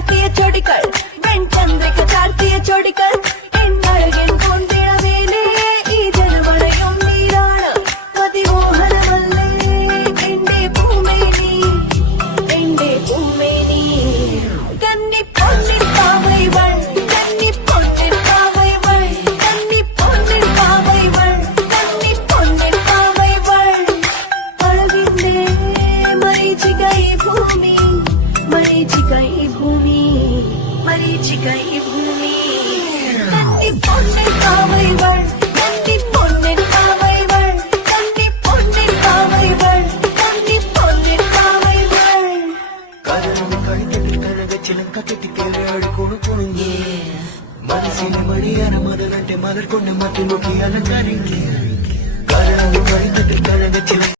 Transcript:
ചാർത്തിയ ചൊടികൾ വെൺചന്ദ്രിക ചാർത്തിയ ചൊടികൾ എന്നഴകിൻ കൊണ്ടിടവേലേ ഈ ജനമഴയും നീരാണ് അതിമോഹനമല്ലേ എന്റെ പൂമേനി എന്റെ പൂമേനി കന്നി പൊന്നിൻ പാവൈവൾ കന്നി പൊന്നിൻ പാവൈവൾ കന്നി പൊന്നിൻ പാവൈവൾ കന്നി പൊന്നിൻ പാവൈവൾ അഴകിന്റെ മരീചിക ഈ ഭൂമി മരീചിക ഈ ഭൂമി മരീചിക ഈ ഭൂമി കന്നി പൊന്നിൻ പാവൈവൾ കന്നി പൊന്നിൻ പാവൈവൾ കന്നി പൊന്നിൻ പാവൈവൾ കന്നി പൊന്നിൻ പാവൈവൾ കരളും കഴുത്തിൽ കനകച്ചിലും കക്കെട്ടിക്കേറെ അഴുകുണു കുണുങ്ങി മനസ്സിലെ മണിയാന മതലന്റെ മലർ കൊണ്ട് മറ്റു നോക്കി അലങ്കരിങ്ങി